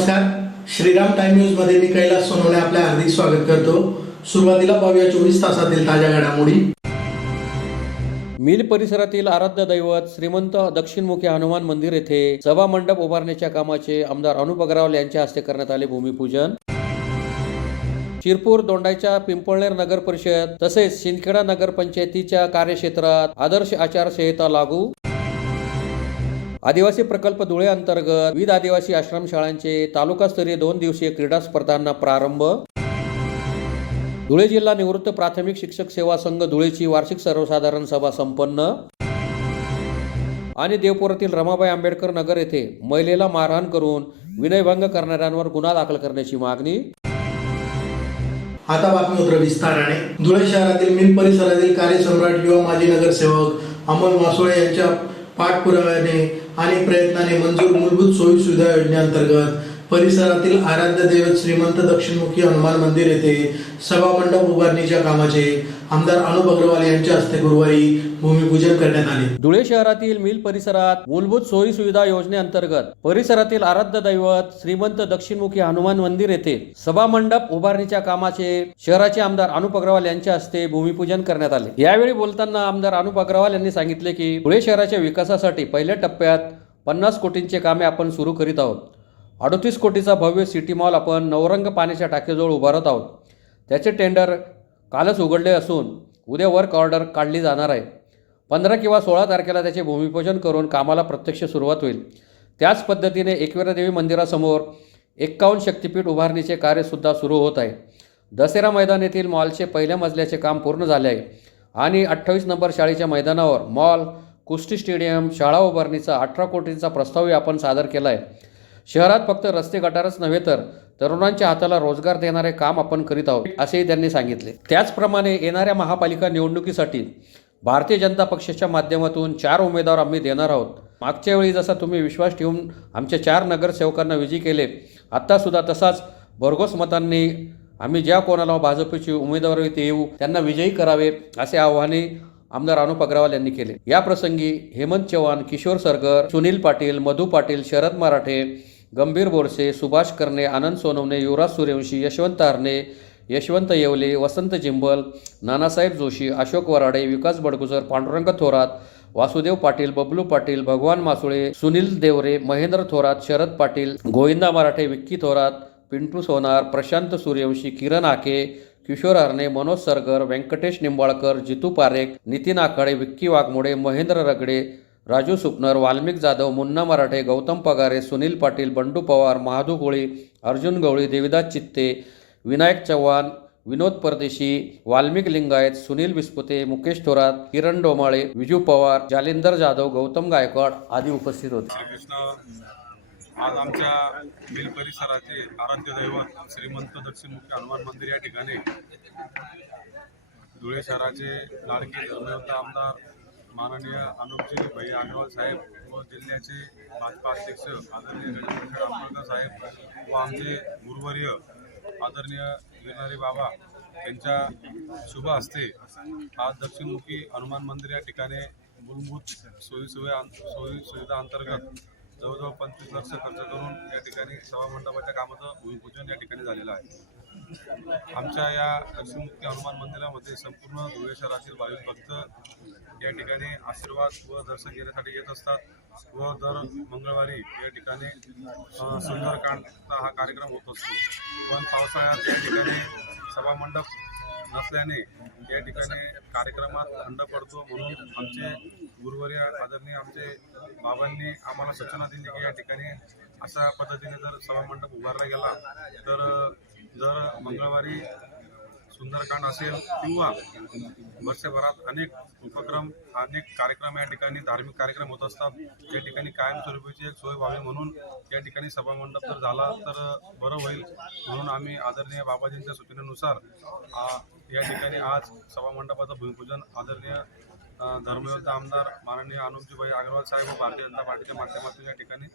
नमस्कार, Shriram time news मध्ये मी कैलास सोनवणे आपले हार्दिक स्वागत करतो। सुरुवातीला पाहूया 24 तासातील ताज्या घडामोडी। मिल परिसरातील आराध्य दैवत श्रीमंत दक्षिणमुखी हनुमान मंदिर येथे सभा मंडप उभारण्याच्या कामाचे आमदार अनुप अग्रवाल यांच्या हस्ते करण्यात आले भूमिपूजन। शिरपूर दोंडाईच्या पिंपळनेर नगर परिषद तसेच शिंदखेडा नगर पंचायतीच्या कार्यक्षेत्रात आदर्श आचारसंहिता लागू। आदिवासी प्रकल्प धुळे अंतर्गत विविध आदिवासी आश्रमशाळांचे तालुकास्तरीय 2 दिवसीय क्रीडा स्पर्धांना प्रारंभ। धुळे जिल्हा निवृत्त प्राथमिक शिक्षक सेवा संघ धुळेची वार्षिक सर्वसाधारण सभा संपन्न। आणि देवपुरातील रमाबाई आंबेडकर नगर येथे महिलेला मारहाण करून विनयभंग करणाऱ्यांवर गुन्हा दाखल करण्याची मागणी। आता बातमी उतर विस्ताराने। धुळे शहरातील मिल परिसरातील कार्यसम्राट युवा माजी नगरसेवक अमोल मासोळे यांच्या पाठपुराव्याने आणि प्रयत्नाने मंजूर मूलभूत सोयी सुविधा योजनेअंतर्गत परिसरातील आराध्य दैवत श्रीमंत दक्षिणमुखी हनुमान मंदिर येथे सभा मंडप उभारणीच्या कामाचे आमदार अनुप अग्रवाल यांच्या हस्ते गुरुवारी भूमिपूजन करण्यात आले। धुळे शहरातील मिल परिसरात मूलभूत सोयी सुविधा योजनेअंतर्गत परिसरातील आराध्य दैवत श्रीमंत दक्षिणमुखी हनुमान मंदिर येथे सभा मंडप उभारणीच्या कामाचे शहराचे आमदार अनुप अग्रवाल यांच्या हस्ते भूमिपूजन करण्यात आले। यावेळी बोलताना आमदार अनुप अग्रवाल यांनी सांगितले की धुळे शहराच्या विकासासाठी पहिल्या टप्प्यात 50 कोटींचे कामे आपण सुरू करीत आहोत। 38 कोटीचा भव्य सिटी मॉल आपण नवरंग पाण्याच्या टाकीजवळ उभारत आहोत। त्याचे टेंडर कालच उघडले असून उद्या वर्क ऑर्डर काढली जाणार आहे। 15 किंवा 16 तारखेला त्याचे भूमिपूजन करून कामाला प्रत्यक्ष सुरुवात होईल। त्याच पद्धतीने एकविरा देवी मंदिरासमोर 51 शक्तीपीठ उभारणीचे कार्यसुद्धा सुरू होत आहे। दसेरा मैदान येथील मॉलचे पहिल्या मजल्याचे काम पूर्ण झाले आहे आणि 28 नंबर शाळेच्या मैदानावर मॉल, कुस्ती स्टेडियम, शाळा उभारणीचा 18 कोटींचा प्रस्तावही आपण सादर केला आहे। शहरात फक्त रस्ते गटारच नव्हे तर तरुणांच्या हाताला रोजगार देणारे काम आपण करीत आहोत असेही त्यांनी सांगितले। त्याचप्रमाणे येणाऱ्या महापालिका निवडणुकीसाठी भारतीय जनता पक्षाच्या माध्यमातून 4 उमेदवार आम्ही देणार आहोत। मागच्या वेळी जसा तुम्ही विश्वास ठेवून आमच्या 4 नगरसेवकांना विजयी केले, आत्तासुद्धा तसाच भरघोस मतांनी आम्ही ज्या कोणाला भाजपची उमेदवारी देऊ त्यांना विजयी करावे असे आवाहनही आमदार अनुप अग्रवाल यांनी केले। या प्रसंगी हेमंत चव्हाण, किशोर सरगर, सुनील पाटील, मधु पाटील, शरद मराठे, गंभीर बोरसे, सुभाष करणे, आनंद सोनवणे, युवराज सूर्यवंशी, यशवंत हरणे, यशवंत येवले, वसंत जिंबल, नानासाहेब जोशी, अशोक वराडे, विकास बडगुजर, पांडुरंग थोरात, वासुदेव पाटील, बबलू पाटील, भगवान मासुळे, सुनील देवरे, महेंद्र थोरात, शरद पाटील, गोविंदा मराठे, विक्की थोरात, पिंटू सोनार, प्रशांत सूर्यवंशी, किरण आके, किशोर हरणे, मनोज सरगर, व्यंकटेश निंबाळकर, जितू पारेख, नितीन आखाडे, विक्की वाघमोडे, महेंद्र रगडे, राजू सुपनर, वाल्मिक जाधव, मुन्ना मराठे, गौतम पगारे, सुनील पाटील, बंडू पवार, महादू कोळी, अर्जुन गवळी, देविदास चित्ते, विनायक चव्हाण, विनोद परदेशी, वाल्मिक लिंगायत, सुनील विस्पुते, मुकेश थोरात, किरण डोमाळे, विजू पवार, जालिंदर जाधव, गौतम गायकवाड आदी उपस्थित होते। आज आमच्या मिल परिसराचे आराध्य दैवत श्रीमंत दक्षिणमुखी हनुमान मंदिर या ठिकाणी धुळे शहराचे लाडके धर्मयोद्धा आमदार माननीय अनुपजी भाई अग्रवाल साहेब व जिल्ह्याचे भाजपा अध्यक्ष आदरणीय गणेश आंबेडकर साहेब व आमचे गुरुवर्य आदरणीय गिरणारी बाबा यांच्या शुभ हस्ते आज दक्षिणमुखी हनुमान मंदिर या ठिकाणी मूलभूत सोयी सुविधा अंतर्गत जवळजवळ 25 लाख खर्च करून या ठिकाणी सभा मंडपाच्या कामाचं भूमिपूजन या ठिकाणी झालेलं आहे। आमच्या या दक्षिणमुखी हनुमान मंदिरामध्ये संपूर्ण धुळे शहरातील भाविक भक्त या ठिकाणी आशीर्वाद व दर्शन घेण्यासाठी येत असतात व दर मंगळवारी या ठिकाणी सुंदरकांडचा हा कार्यक्रम होत असतो। पण पावसाळ्यात या ठिकाणी सभा मंडप नसल्याने या ठिकाणी कार्यक्रमात खंड पडतो, म्हणून आमचे गुरुवर्य आदरणीय आमचे बाबांनी आम्हाला सूचना दिली की या ठिकाणी अशा पद्धतीने जर सभा मंडप उभारला गेला तर जर मंगळवारी सुंदरकांड असेल किंवा वर्षभरात अनेक उपक्रम अनेक कार्यक्रम या ठिकाणी धार्मिक कार्यक्रम होत असतात, या ठिकाणी कायमस्वरूपीची एक सोय व्हावी म्हणून या ठिकाणी सभा मंडप जर झाला तर बरं होईल, म्हणून आम्ही आदरणीय बाबाजींच्या सूचनेनुसार या ठिकाणी आज सभा मंडपाचं भूमिपूजन आदरणीय धर्मयोद्धा आमदार माननीय अनुपजी भाई अग्रवाल साहेब व भारतीय जनता पार्टीच्या माध्यमातून या ठिकाणी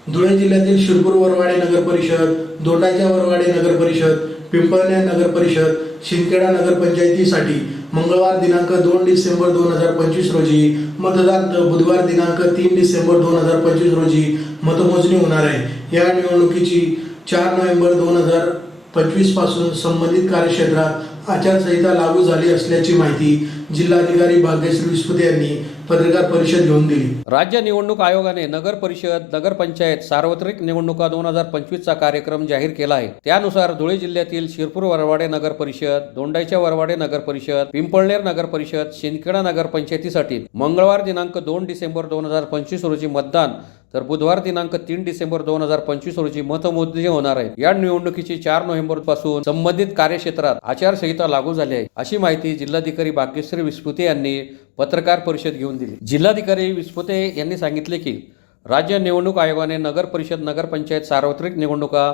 धुळे जिल्ह्यातील शिरपूर वरवाडे नगर परिषद, दोंडाईच्या वरवाडे नगर परिषद, पिंपळनेर नगर परिषद, शिंदखेडा नगरपंचायतीसाठी मंगळवार दिनांक 2 डिसेंबर 2025 रोजी मतदान तर बुधवार दिनांक 3 डिसेंबर 2025 रोजी मतमोजणी होणार आहे। या निवडणुकीची 4 नोव्हेंबर 2025 पासून संबंधित कार्यक्षेत्रात आचारसंहिता लागू झाली असल्याची माहिती जिल्हाधिकारी भाग्यश्री विस्पुते यांनी पत्रकार परिषद घेऊन दिली। राज्य निवडणूक आयोगाने नगर परिषद, नगरपंचायत, सार्वत्रिक निवडणुका 2025 चा कार्यक्रम जाहीर केला आहे। त्यानुसार धुळे जिल्ह्यातील शिरपूर वरवाडे नगर परिषद, दोंडाईच्या वरवाडे नगर परिषद, पिंपळनेर नगर परिषद, शिंदखेडा नगरपंचायतीसाठी मंगळवार दिनांक 2 डिसेंबर 2025 रोजी मतदान तर बुधवार दिनांक 3 डिसेंबर 2025 रोजी मतमोजणी होणार आहे। या निवडणुकीची 4 नोव्हेंबर पासून संबंधित कार्यक्षेत्रात आचारसंहिता लागू झाली आहे, अशी माहिती जिल्हाधिकारी भाग्यश्री विस्पुते यांनी पत्रकार परिषद घेऊन दिली। जिल्हाधिकारी विस्पुते यांनी सांगितले की राज्य निवडणूक आयोगाने नगर परिषद, नगरपंचायत, सार्वत्रिक निवडणुका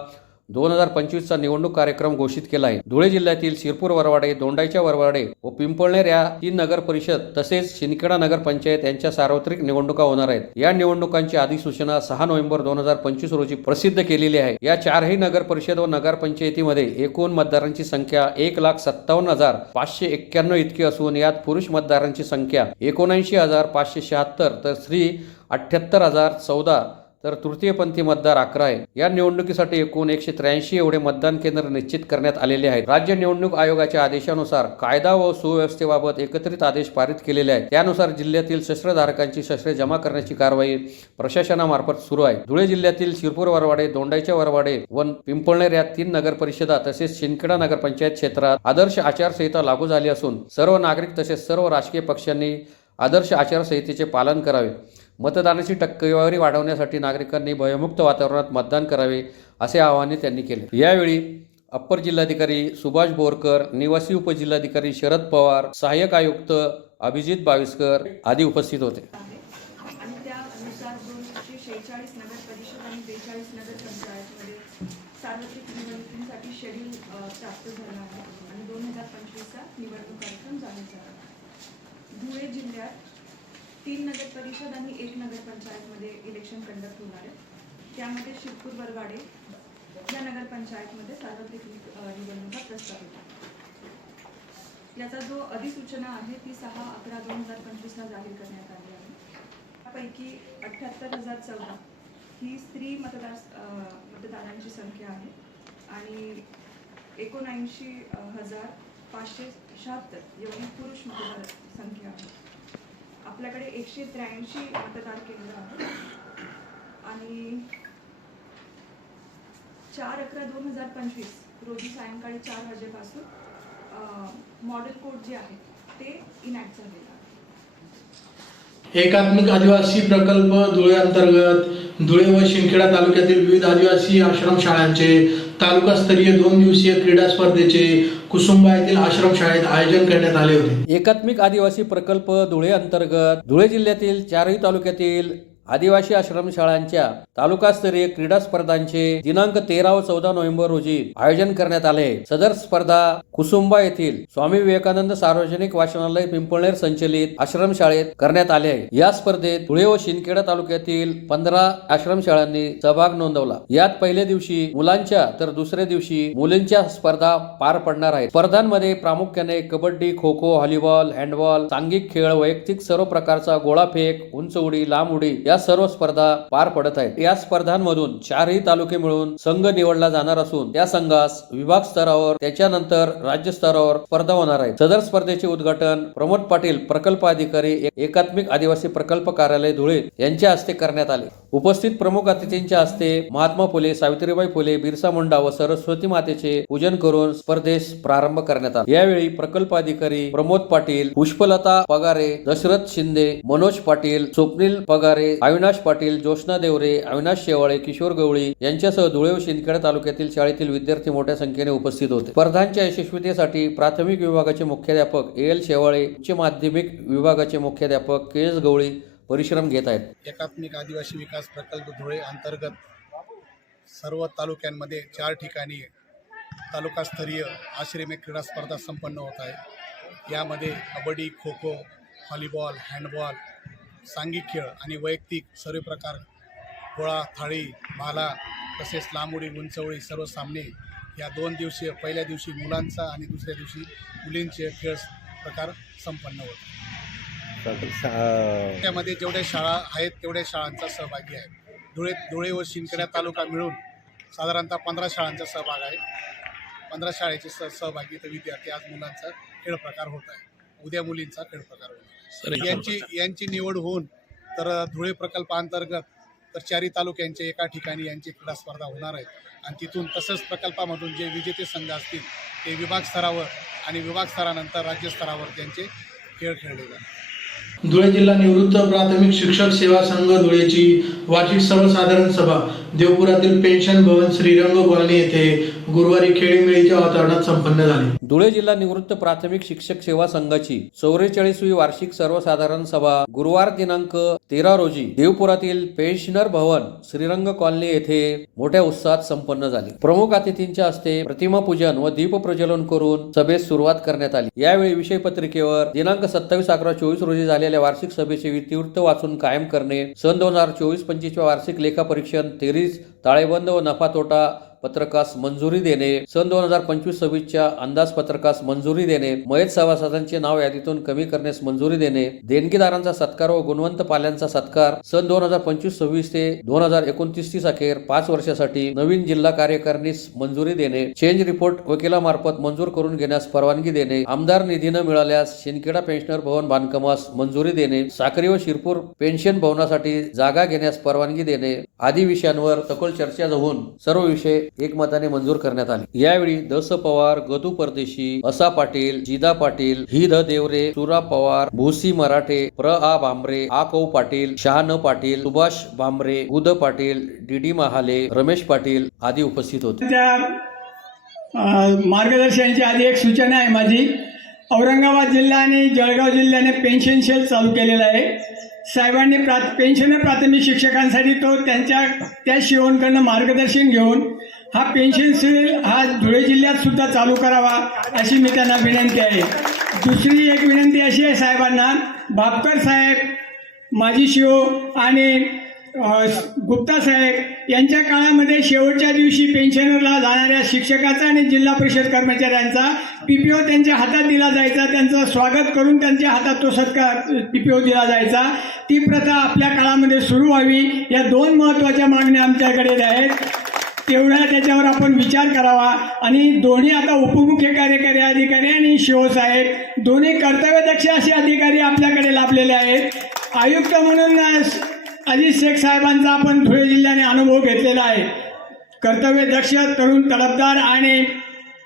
2025 चा निवडणूक कार्यक्रम घोषित केला आहे। धुळे जिल्ह्यातील शिरपूर वरवाडे, दोंडाईच्या वरवाडे व पिंपळनेर या 3 नगर परिषद तसेच शिंदखेडा नगरपंचायत यांच्या सार्वत्रिक निवडणुका होणार आहेत। या निवडणुकांची अधिसूचना 6 नोव्हेंबर 2025 रोजी प्रसिद्ध केलेली आहे। या 4ही नगर परिषद व नगरपंचायतीमध्ये एकूण मतदारांची संख्या 1,57,591 इतकी असून यात पुरुष मतदारांची संख्या 79,576 तर स्त्री 78,014 तर तृतीयपंथी मतदार 11 आहे। या निवडणुकीसाठी एकूण 183 एवढे मतदान केंद्र निश्चित करण्यात आलेले आहेत। राज्य निवडणूक आयोगाच्या आदेशानुसार कायदा व सुव्यवस्थेबाबत एकत्रित आदेश पारित केलेले आहेत। त्यानुसार जिल्ह्यातील शस्त्रधारकांची शस्त्रे जमा करण्याची कारवाई प्रशासनामार्फत सुरू आहे। धुळे जिल्ह्यातील शिरपूर वरवाडे, दोंडाईच्या वरवाडे व पिंपळनेर या 3 नगर परिषदा तसेच शिंदखेडा नगरपंचायत क्षेत्रात आदर्श आचारसंहिता लागू झाली असून सर्व नागरिक तसेच सर्व राजकीय पक्षांनी आदर्श आचारसंहितेचे पालन करावे। मतदानाची टक्केवारी वाढवण्यासाठी नागरिकांनी भयमुक्त वातावरणात मतदान करावे असे आवाहन त्यांनी केले। यावेळी अप्पर जिल्हाधिकारी सुभाष बोरकर, निवासी उपजिल्हाधिकारी शरद पवार, सहाय्यक आयुक्त अभिजित बाविस्कर आदी उपस्थित होते। आणि त्यानुसार 246 नगर परिषद आणि 42 नगर पंचायतमध्ये सार्वत्रिक निवडणुकीसाठी शेड्यूल प्राप्त झाला आहे आणि 2025चा निवडणूक कार्यक्रम जाहीर झाला आहे। धुळे जिल्ह्यात 3 नगर परिषद आणि 1 नगर पंचायतमध्ये इलेक्शन कंडक्ट होणार आहे। त्यामध्ये शिरपूर वरवाडे या नगर पंचायतमध्ये सार्वत्रिक निवडणुका प्रस्तावित आहेत। याचा जो अधिसूचना आहे ती 6/11/2025 ला जाहीर करण्यात आली आहे। त्यापैकी 78,014 ही स्त्री मतदारांची संख्या आहे आणि 79,576 एवढी पुरुष मतदार संख्या आहे। आपल्याकडे 183 मतदार केंद्र आहेत आणि 4/11/2025 रोजी सायंकाळी 4 वाजेपासून मॉडेल कोड जे आहे ते इनॅक्ट झालेलं आहे। एकात्मिक आदिवासी प्रकल्प धुळे अंतर्गत धुळे व शिंदखेडा तालुक्यातील विविध आदिवासी आश्रमशाळांचे तालुकास्तरीय 2 दिवसीय क्रीडा स्पर्धेचे कुसुंबा येथील आश्रमशाळेत आयोजन करण्यात आले होते। एकात्मिक आदिवासी प्रकल्प धुळे अंतर्गत धुळे जिल्ह्यातील 4ही तालुक्यातील आदिवासी आश्रमशाळांच्या तालुकास्तरीय क्रीडा स्पर्धांचे दिनांक 13 व 14 नोव्हेंबर रोजी आयोजन करण्यात आले। सदर स्पर्धा कुसुंबा येथील स्वामी विवेकानंद सार्वजनिक वाचनालय पिंपळनेर संचलित आश्रमशाळेत करण्यात आले आहे। या स्पर्धेत धुळे व शिंदखेडा तालुक्यातील 15 आश्रमशाळांनी सहभाग नोंदवला। यात पहिल्या दिवशी मुलांच्या तर दुसऱ्या दिवशी मुलींच्या स्पर्धा पार पडणार आहेत। स्पर्धांमध्ये प्रामुख्याने कबड्डी, खो खो, व्हॉलीबॉल, हँडबॉल, सांघिक खेळ, वैयक्तिक सर्व प्रकारचा गोळाफेक, उंच उडी, लांब उडी या सर्व स्पर्धा पार पडत आहेत। या स्पर्धांमधून 4ही तालुके मिळून संघ निवडला जाणार असून त्या संघास विभाग स्तरावर त्याच्यानंतर राज्य स्तरावर स्पर्धा होणार आहे। सदर स्पर्धेचे उद्घाटन प्रमोद पाटील, प्रकल्प अधिकारी, एकात्मिक आदिवासी प्रकल्प कार्यालय धुळे यांच्या हस्ते करण्यात आले। उपस्थित प्रमुख अतिथींच्या हस्ते महात्मा फुले, सावित्रीबाई फुले, बिरसा मुंडा व सरस्वती मातेचे पूजन करून स्पर्धेस प्रारंभ करण्यात आला। यावेळी प्रकल्प अधिकारी प्रमोद पाटील, पुष्पलता पगारे, दशरथ शिंदे, मनोज पाटील, स्वप्नील पगारे, अविनाश पाटील, जोशना देवरे, अविनाश शेवाळे, किशोर गवळी यांच्यासह धुळे व शिंदखेडा तालुक्यातील शाळेतील विद्यार्थी मोठ्या संख्येने उपस्थित होते। स्पर्धांच्या यशस्वीतेसाठी प्राथमिक विभागाचे मुख्याध्यापक ए.एल. शेवाळे, उच्च माध्यमिक विभागाचे मुख्याध्यापक के.एस. गवळी परिश्रम घेत आहेत। एकात्मिक आदिवासी विकास प्रकल्प धुळे अंतर्गत सर्व तालुक्यांमध्ये 4 ठिकाणी तालुकास्तरीय आश्रमिक क्रीडा स्पर्धा संपन्न होत आहे। यामध्ये कबड्डी, खो खो, व्हॉलीबॉल, हँडबॉल, सांघिक खेळ आणि वैयक्तिक सर्व प्रकार, गोळा, थाळी, भाला तसेच लांब उडी, उंच उडी सर्व सामने या 2 दिवसीय पहिल्या दिवशी मुलांचा आणि दुसऱ्या दिवशी मुलींचे खेळ प्रकार संपन्न होते. त्यामध्ये जेवढ्या शाळा आहेत तेवढ्या शाळांचा सहभागी आहे. धुळे व शिंदखेडा तालुका मिळून साधारणतः 15 शाळांचा सहभाग आहे. 15 शाळेचे सहभागी तर विद्यार्थी आज मुलांचा खेळ प्रकार होत आहे. उद्या मुलींचा खेळ प्रकार होणार आहे. यांची निवड होऊन तर धुळे प्रकल्पांतर्गत तर 4 तालुक्यांचे एका ठिकाणी यांची क्रीडा स्पर्धा होणार आहेत आणि तिथून तसंच प्रकल्पामधून जे विजेते संघ असतील ते विभाग स्तरावर आणि विभाग स्तरानंतर राज्य स्तरावर त्यांचे खेळ खेळले जातात. धुळे जिल्हा निवृत्त प्राथमिक शिक्षक सेवा संघ धुळेची वार्षिक सर्वसाधारण सभा देवपुरातील पेन्शन भवन श्रीरंग कॉलनी येथे गुरुवारी खेळीमेळीच्या वातावरणात संपन्न झाली. धुळे जिल्हा निवृत्त प्राथमिक शिक्षक सेवा संघाची 44वी वार्षिक सर्वसाधारण सभा गुरुवार दिनांक 13 रोजी देवपुरातील पेन्शनर भवन श्रीरंग कॉलनी येथे मोठ्या उत्साहात संपन्न झाली. प्रमुख अतिथींच्या हस्ते प्रतिमा पूजन व दीप प्रज्वलन करून सभेस सुरुवात करण्यात आली. यावेळी विषय पत्रिकेवर दिनांक 27/11/24 रोजी झालेल्या वार्षिक सभेचे इतिवृत्त वाचून कायम करणे, सन 2024-25 वार्षिक लेखापरीक्षण 23 ताळेबंद व नफा तोटा पत्रकास मंजुरी देणे, सन 2025-26च्या अंदाजपत्रकास मंजुरी देणे, मयत सभासदांचे नाव यादीतून कमी करण्यास मंजुरी देणे, देणगीदारांचा सत्कार व गुणवंत पाल्यांचा सत्कार, सन 2025-26 ते 2029-30 अखेर 5 वर्षासाठी नवीन जिल्हा कार्यकारिणीस मंजुरी देणे, चेंज रिपोर्ट वकिलामार्फत मंजूर करून घेण्यास परवानगी देणे, आमदार निधी न मिळाल्यास शिंदखेडा पेन्शनर भवन बांधकामास मंजुरी देणे, साक्री व शिरपूर पेन्शन भवनासाठी जागा घेण्यास परवानगी देणे आदी विषयांवर सखोल चर्चा होऊन सर्व विषय एकमताने मंजूर करण्यात आले. यावेळी दस पवार, गदू परदेशी, असा पाटील, जिदा पाटील, ही ध देवरे, सुरा पवार, भूसी मराठे, प्र आ भांबरे, आ कौ पाटील, शहान पाटील, सुभाष भांबरे, गुद पाटील, डी महाले, रमेश पाटील आदी उपस्थित होते. त्या मार्गदर्शनाची आधी एक सूचना आहे माझी. औरंगाबाद जिल्हा आणि जळगाव जिल्ह्याने पेन्शन सेल चालू केलेला आहे. साहेबांनी पेन्शनर प्राथमिक शिक्षकांसाठी तो त्या शिवणकडनं मार्गदर्शन घेऊन हा पेन्शन सेल हा धुळे जिल्ह्यात सुद्धा चालू करावा अशी मी त्यांना विनंती आहे. दुसरी एक विनंती अशी आहे साहेबांना, बापकर साहेब, माजी शिओ आणि गुप्ता साहेब यांच्या काळामध्ये शेवटच्या दिवशी पेन्शनरला जाणाऱ्या शिक्षकाचा आणि जिल्हा परिषद कर्मचाऱ्यांचा PPO त्यांच्या हातात दिला जायचा. त्यांचं स्वागत करून त्यांच्या हातात तो सत्कार PPO दिला जायचा. ती प्रथा आपल्या काळामध्ये सुरू व्हावी. या 2 महत्त्वाच्या मागण्या आमच्याकडे आहेत. तेवढा त्याच्यावर आपण विचार करावा. आणि दोन्ही आता उपमुख्य कार्यकारी अधिकारी आणि शिओ साहेब दोन्ही कर्तव्यदक्ष असे अधिकारी आपल्याकडे लाभलेले आहेत. आयुक्त म्हणून अजित शेख साहेबांचा आपण धुळे जिल्ह्याने अनुभव घेतलेला आहे. कर्तव्यदक्ष, तरुण, तडफदार आणि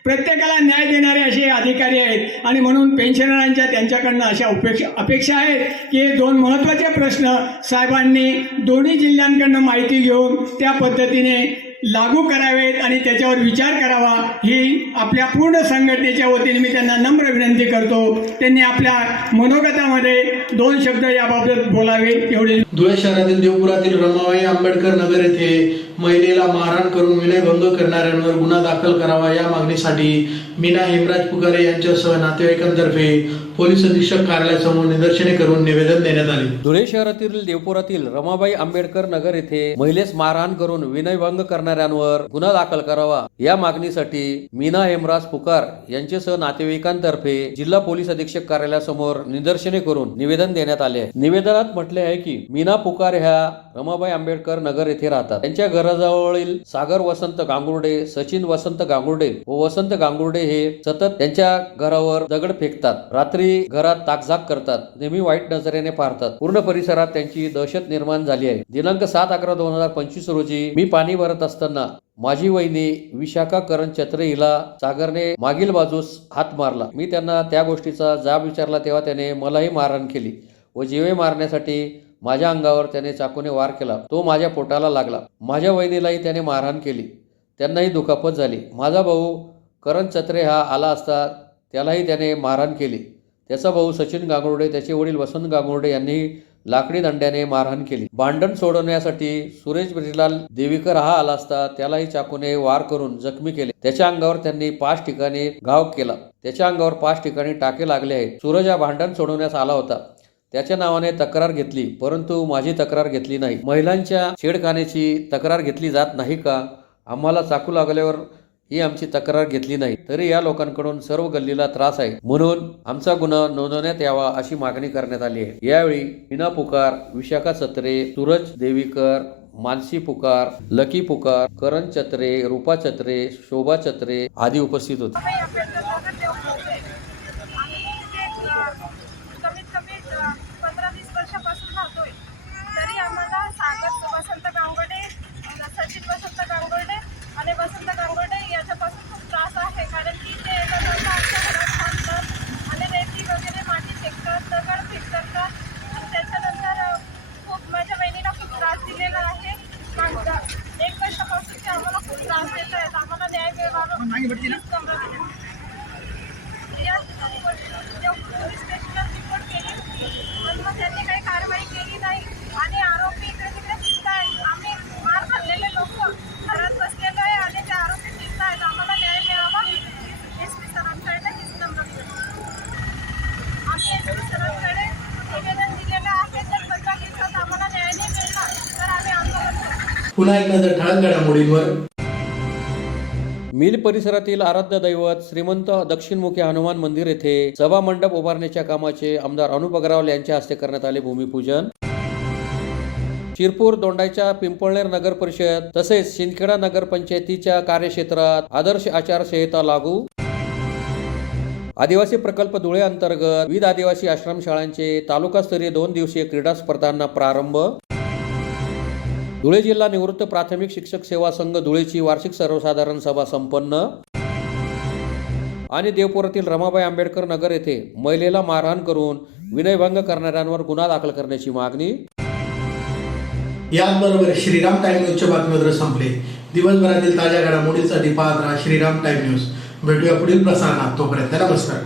प्रत्येकाला न्याय देणारे असे अधिकारी आहेत. आणि म्हणून पेन्शनरांच्या त्यांच्याकडनं अशा अपेक्षा आहेत की हे 2 महत्त्वाचे प्रश्न साहेबांनी दोन्ही जिल्ह्यांकडनं माहिती घेऊन त्या पद्धतीने लागू करावेत आणि त्याच्यावर विचार करावा ही आपल्या पूर्ण संघटनेच्या वतीने मी त्यांना नम्र विनंती करतो. त्यांनी आपल्या मनोगतामध्ये 2 शब्द याबाबत बोलावे एवढे. धुळे शहरातील देवपुरातील रमाबाई आंबेडकर नगर येथे महिलेला मारहाण करून विनयभंग करणाऱ्यांवर गुन्हा दाखल करावा या मागणीसाठी मीना हेमराज पुकारे यांच्यासह नातेवाईकांतर्फे पोलीस अधीक्षक कार्यालयासमोर निदर्शने करून निवेदन देण्यात आले. धुळे शहरातील देवपुरातील रमाबाई आंबेडकर नगर येथे महिलेस मारहाण करून विनयभंग करणाऱ्यांवर गुन्हा दाखल करावा या मागणीसाठी मीना हेमराज पुकार यांच्यासह नातेवाईकांतर्फे जिल्हा पोलीस अधीक्षक कार्यालयासमोर निदर्शने करून निवेदन देण्यात आले आहे. निवेदनात म्हटले आहे की मीना पुकार ह्या रमाबाई आंबेडकर नगर येथे राहतात. त्यांच्या घराजवळील सागर वसंत गांगुर्डे, सचिन वसंत गांगुर्डे व वसंत गांगुर्डे हे सतत त्यांच्या घरावर दगड फेकतात. रात्री घरात ताकझाक करतात. नेहमी वाईट नजरेने पाहतात. पूर्ण परिसरात त्यांची दहशत निर्माण झाली आहे. दिनांक 7/11/2025 रोजी मी पाणी भरत असताना माझी वहिनी विशाखा करण छत्रे हिला सागरने मागील बाजूस हात मारला. मी त्यांना त्या गोष्टीचा जाब विचारला तेव्हा त्याने मलाही मारहाण केली व जीवे मारण्यासाठी माझ्या अंगावर त्याने चाकूने वार केला. तो माझ्या पोटाला लागला. माझ्या वहिनीलाही त्याने मारहाण केली. त्यांनाही दुखापत झाली. माझा भाऊ करण छत्रे हा आला असता त्यालाही त्याने मारहाण केली. त्याचा भाऊ सचिन गांगुर्डे, त्याचे वडील वसंत गांगुर्डे यांनी लाकडी दंड्याने मारहाण केली. भांडण सोडवण्यासाठी सुरेश ब्रिजलाल देवीकर हा आला असता त्यालाही चाकूने वार करून जखमी केले. त्याच्या अंगावर त्यांनी 5 ठिकाणी घाव केला. त्याच्या अंगावर 5 ठिकाणी टाके लागले आहेत. सूरज हा भांडण सोडवण्यास आला होता. त्याच्या नावाने तक्रार घेतली, परंतु माझी तक्रार घेतली नाही. महिलांच्या छेडखाण्याची तक्रार घेतली जात नाही का? आम्हाला चाकू लागल्यावर ही आमची तक्रार घेतली नाही, तरी या लोकांकडून सर्व गल्लीला त्रास आहे, म्हणून आमचा गुन्हा नोंदवण्यात यावा अशी मागणी करण्यात आली आहे। यावेळी मीना पुकार, विशाखा चत्रे, सूरज देवीकर, मानसी पुकार, लकी पुकार, करण चत्रे, रूपा चत्रे, शोभा चत्रे आदी उपस्थित होते। कमीत कमी 15-20 वर्षापासून राहतोय, तरी आम्हाला सागर वसंत गांगोडे, सचिन वसंत गांगोडे आणि वसंत गांगोडे याच्यापासून खूप त्रास आहे, कारण की ते आमच्या घरात थांबतात आणि रेती वगैरे माती फेकतात, दगड फेकतात आणि त्याच्यानंतर खूप माझ्या बहिणीला खूप त्रास दिलेला आहे। 1 वर्षापासून ते आम्हाला खूप त्रास देत आहेत, आम्हाला न्याय मिळावा। पोलीस स्टेशनला रिपोर्ट केली, पण मग त्यांनी काही कारवाई केली नाही आणि आरोपी इकडे तिकडे फिरतायत। आम्ही मार खाल्लेले लोक घरात बसलेलो आहे आणि ते आरोपी फिरतायत, आम्हाला न्याय मिळावा। SP सरांकडे हीच नम्र विनंती। आम्ही SP सरांकडे निवेदन दिलेलं आहे, जर 15 दिवसात आम्हाला न्याय नाही मिळाला तर आम्ही आंदोलन करू। पुन्हा एक नजर ठळक घडामोडींवर। मिल परिसरातील आराध्य दैवत श्रीमंत दक्षिणमुखी हनुमान मंदिर येथे सभा मंडप उभारण्याच्या कामाचे आमदार अनुप अग्रवाल यांच्या हस्ते करण्यात आले भूमिपूजन। शिरपूर दोंडाईच्या पिंपळनेर नगर परिषद तसेच शिंदखेडा नगर पंचायतीच्या कार्यक्षेत्रात आदर्श आचारसंहिता लागू। आदिवासी प्रकल्प धुळे अंतर्गत विविध आदिवासी आश्रमशाळांचे तालुकास्तरीय 2 दिवसीय क्रीडा स्पर्धांना प्रारंभ। धुळे जिल्हा निवृत्त प्राथमिक शिक्षक सेवा संघ धुळेची वार्षिक सर्वसाधारण सभा संपन्न। आणि देवपुरातील रमाबाई आंबेडकर नगर येथे महिलेला मारहाण करून विनयभंग करणाऱ्यांवर गुन्हा दाखल करण्याची मागणी। याचबरोबर श्रीराम टाइम न्यूजचे बातमीपत्र संपले। दिवसभरातील ताज्या घडामोडींसाठी पाहत राहा श्रीराम टाइम न्यूज। भेटूया पुढील प्रसारणात, तोपर्यंत नमस्कार।